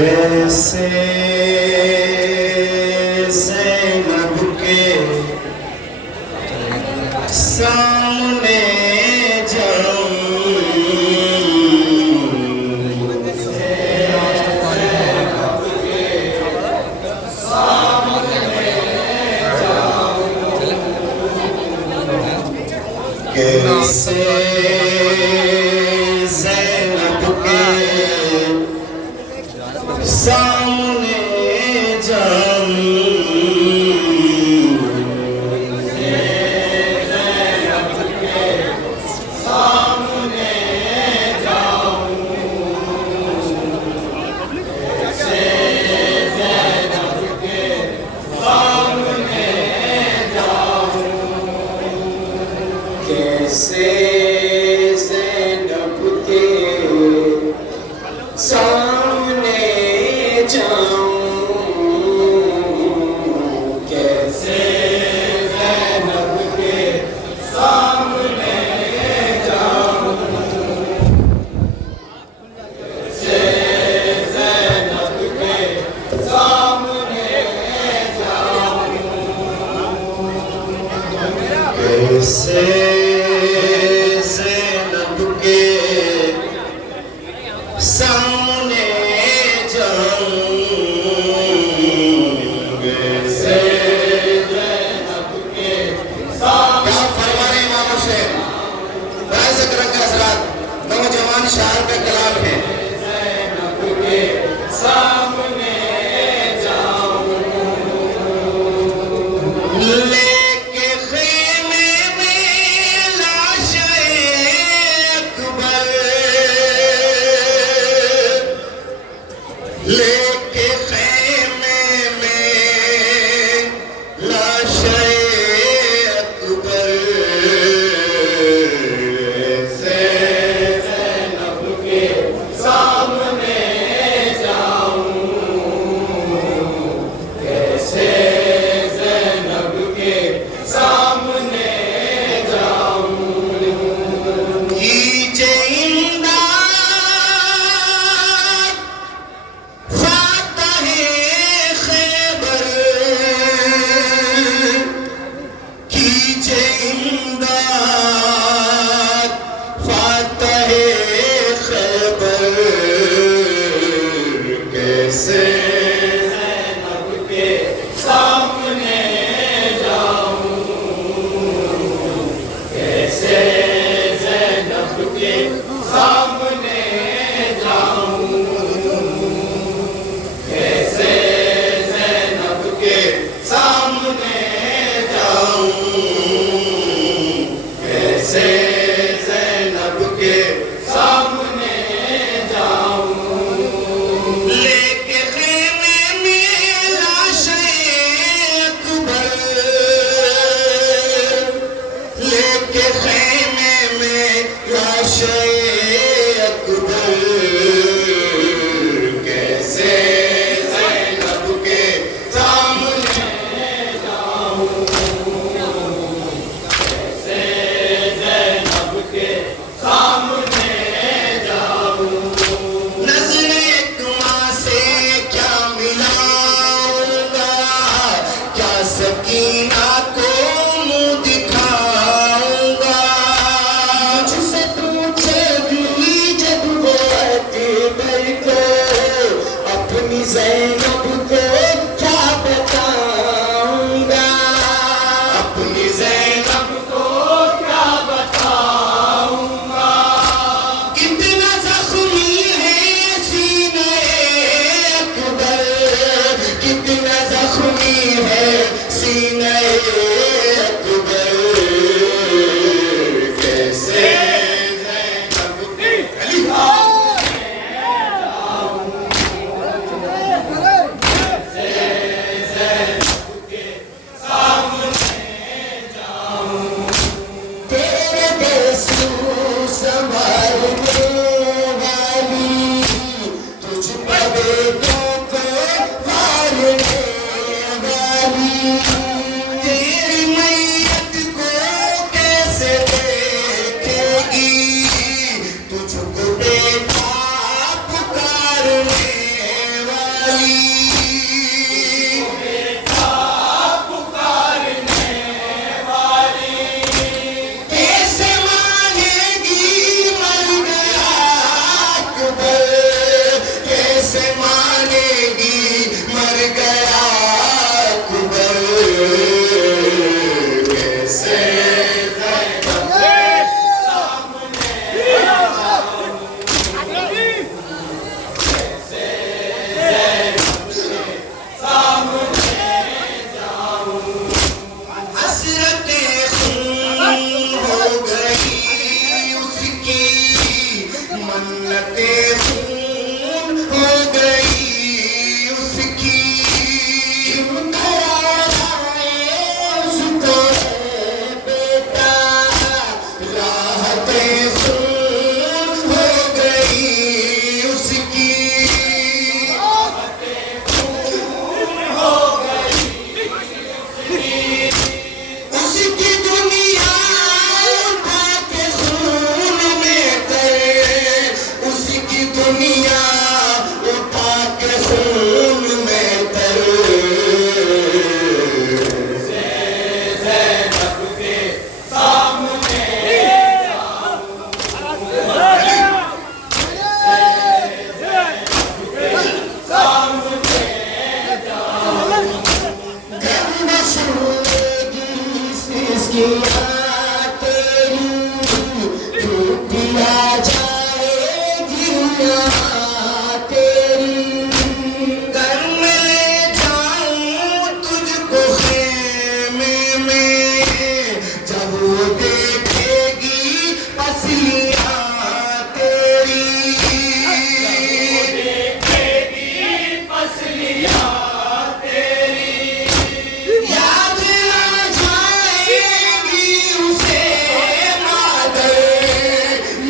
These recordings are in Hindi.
कैसे ज़ैनब के सामने जाऊं, कैसे ज़ैनब के सामने जाऊं, कैसे ज़ैनब के सामने जाऊं, कैसे ज़ैनब के सामने जाऊं, कैसे ज़ैनब के सामने जाऊं, कैसे सामने जाऊं, कैसे ज़ैनब के सामने। क्या फरमा रहे इमाम हुसैन? वैसे करके हज़रात नौजवान शायर का कलाम है। ज़ैनब के सामने जाऊं, लेके ख़ैमे में लाशे अकबर, लेके ख़ैमे में लाशे अकबर, कैसे ज़ैनब के सामने जाऊं, कैसे ज़ैनब के सामने जाऊं, कीजे इमदाद फातहे खैबर, कीजे इमदाद फातहे खैबर, कैसे ज़ैनब के सामने जाऊं, कैसे ज़ैनब के सामने जाऊं, कैसे ज़ैनब के सामने जाऊं, कैसे ज़ैनब के सामने जाऊं, लेके ख़ैमे में लाशे अकबर, लेके ख़ैमे में लाशे अकबर, खून हो गई उसकी उसको बेटा राहते खून हो गई उसकी उसकी दुनिया उठा के खून में करे उसकी दुनिया उठा के खून में करे ज़ैनब के सामने इसकी तेरी टूटिया जाएगी तेरी घर में ले जाऊं तुझको खेमे में जब वो देखेगी पसलियां तेरी याद आ जाएगी उसे मादर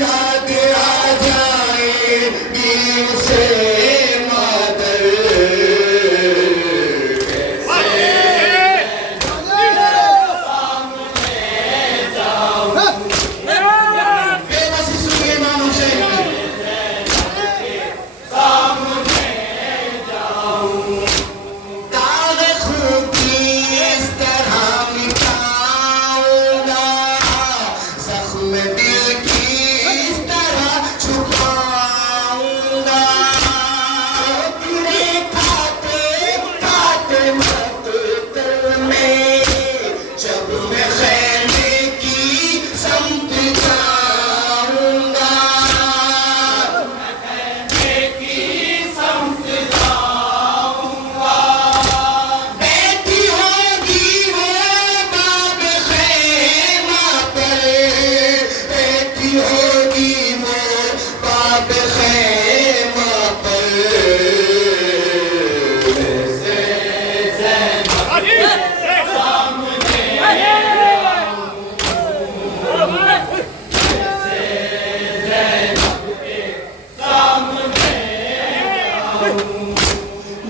याद आ जाएगी उसे मादर बेबसी सुनिए इमाम हुसैन दाग खून की इस तरह मिटाऊंगा जख्म दिल की इस तरह छुपाऊंगा तेरे खाते खाते मकतल में जब मैं खैमे की समत जाऊंगा बैठी होगी वो बाब खैमा पर बैठी होगी वो बाब खैमा पर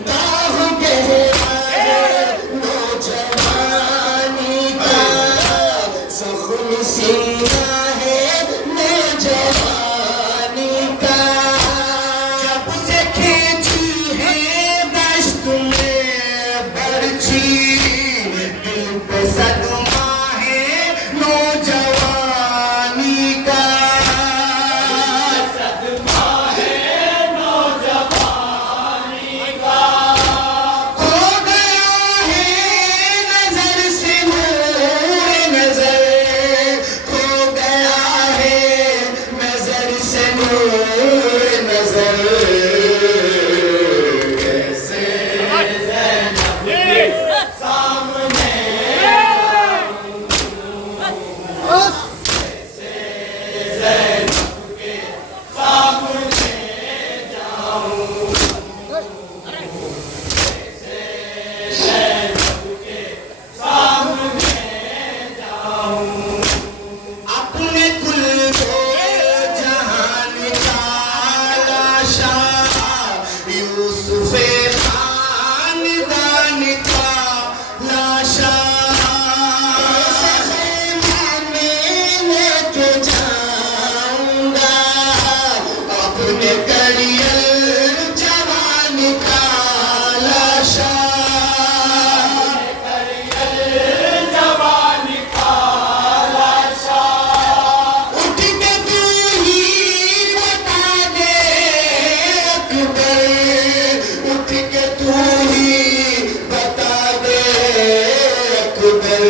दाग गहरा नौजवानी का ज़ख्म सीना है नौजवानी का जब से खींची है दश्त में बरछी दिल पे सदमा है नौजवानी का खो गया है नजर से नूर नजर खो गया है नजर से नूर नजर कैसे ज़ैनब के सामने अपने कुल को जहान का लाशा यूसुफ़े खानदान का लाशा ख़ैमा में लेके जाऊंगा अपने करियल जवान का लाशा उठ के तू ही बता दे अकबर उठ के तू ही बता दे अकबर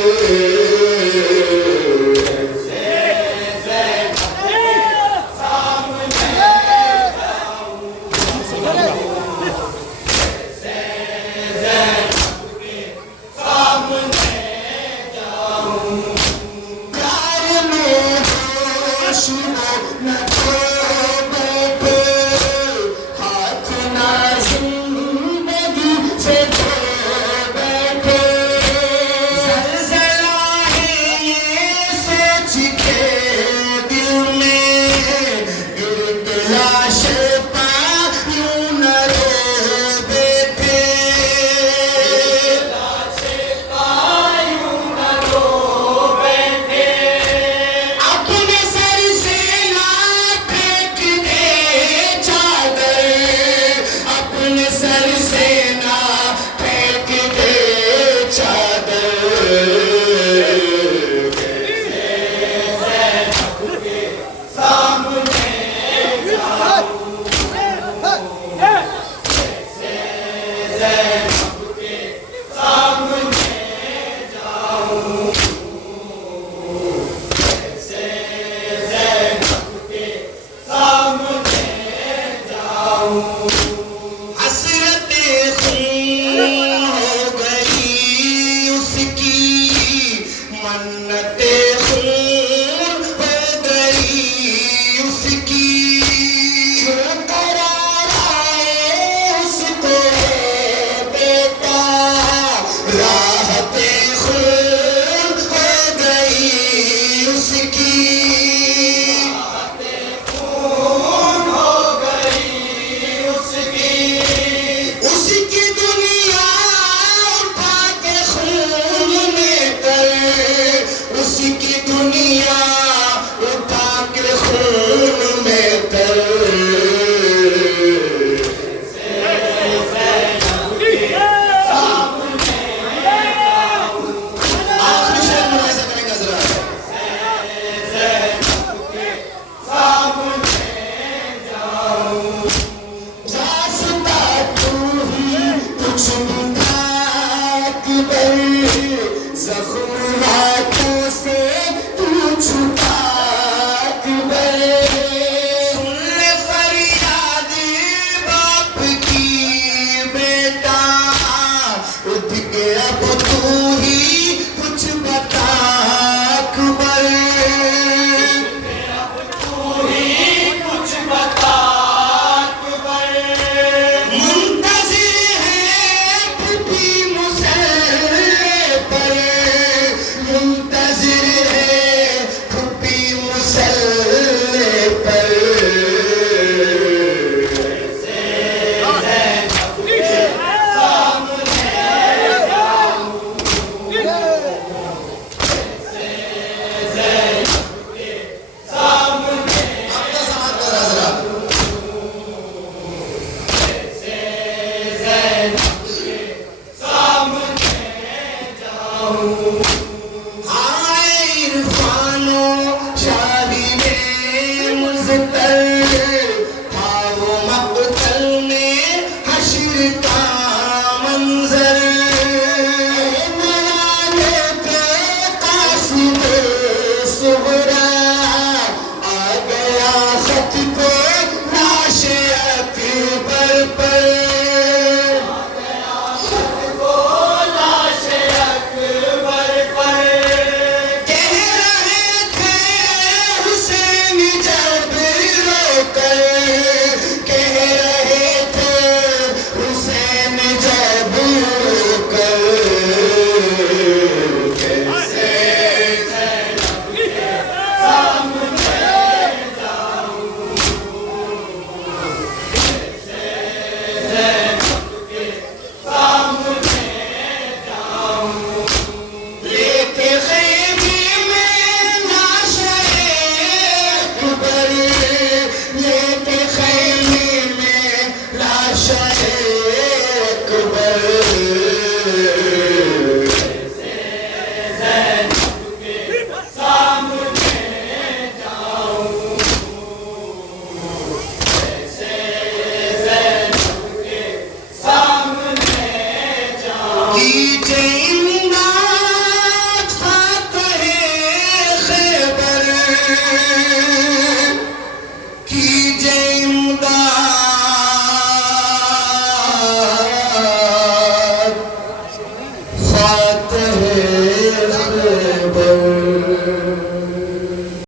कोई चाहिए